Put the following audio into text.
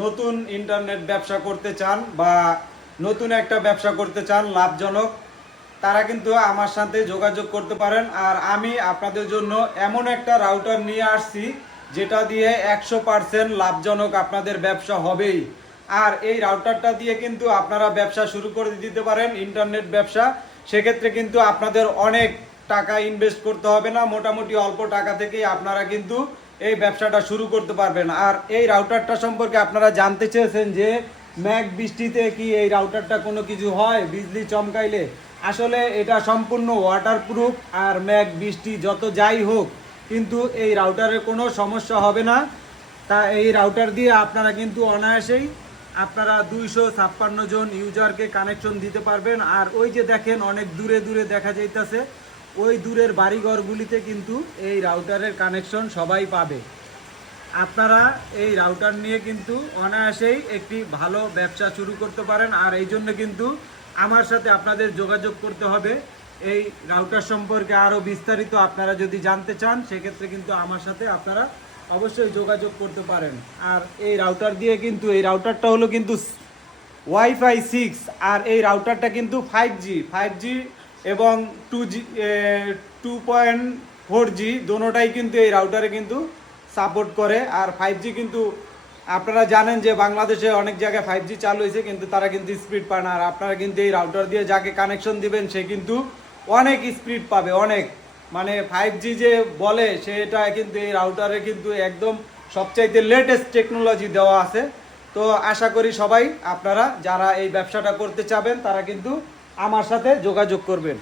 নতুন ইন্টারনেট ব্যবসা করতে চান বা নতুন একটা ব্যবসা করতে চান লাভজনক, তারা কিন্তু আমার সাথে যোগাযোগ করতে পারেন। আর আমি আপনাদের জন্য এমন একটা রাউটার নিয়ে আসছি যেটা দিয়ে 100% লাভজনক আপনাদের ব্যবসা হবেই। আর এই রাউটারটা দিয়ে কিন্তু আপনারা ব্যবসা শুরু করে দিতে পারেন, ইন্টারনেট ব্যবসা। সেক্ষেত্রে কিন্তু আপনাদের অনেক টাকা ইনভেস্ট করতে হবে না, মোটামুটি অল্প টাকা থেকেই আপনারা কিন্তু এই ব্যবসাটা শুরু করতে পারবেন। আর এই রাউটারটা সম্পর্কে আপনারা জানতে চেয়েছেন যে ম্যাঘ বৃষ্টিতে কি এই রাউটারটা কোনো কিছু হয়, বিজলি চমকাইলে? আসলে এটা সম্পূর্ণ ওয়াটারপ্রুফ, আর ম্যাঘ বৃষ্টি যত যাই হোক কিন্তু এই রাউটারের কোনো সমস্যা হবে না। তা এই রাউটার দিয়ে আপনারা কিন্তু অনায়াসেই আপনারা 256 জন ইউজারকে কানেকশন দিতে পারবেন। আর ওই যে দেখেন অনেক দূরে দূরে দেখা যাইতেছে, ওই দূরের বাড়িঘরগুলিতে কিন্তু এই রাউটারের কানেকশন সবাই পাবে। আপনারা এই রাউটার নিয়ে কিন্তু অনায়াসেই একটি ভালো ব্যবসা শুরু করতে পারেন। আর এই জন্য কিন্তু আমার সাথে আপনাদের যোগাযোগ করতে হবে। এই রাউটার সম্পর্কে আরও বিস্তারিত আপনারা যদি জানতে চান, সেক্ষেত্রে কিন্তু আমার সাথে আপনারা অবশ্যই যোগাযোগ করতে পারেন। আর এই রাউটার দিয়ে কিন্তু এই রাউটারটা হলো কিন্তু ওয়াইফাই 6, আর এই রাউটারটা কিন্তু 5G এবং 2.4G দোনোটাই কিন্তু এই রাউটারে কিন্তু সাপোর্ট করে। আর 5G কিন্তু আপনারা জানেন যে বাংলাদেশে অনেক জায়গায় 5G চালু হয়েছে, কিন্তু তারা কিন্তু স্পিড পায় না। আর আপনারা কিন্তু এই রাউটার দিয়ে যাকে কানেকশন দিবেন সে কিন্তু অনেক স্পিড পাবে, অনেক। মানে 5G যে বলে সেটা কিন্তু এই রাউটারে কিন্তু একদম সবচাইতে লেটেস্ট টেকনোলজি দেওয়া আছে। তো আশা করি সবাই আপনারা যারা এই ব্যবসাটা করতে চাবেন তারা কিন্তু আমার সাথে যোগাযোগ করবেন।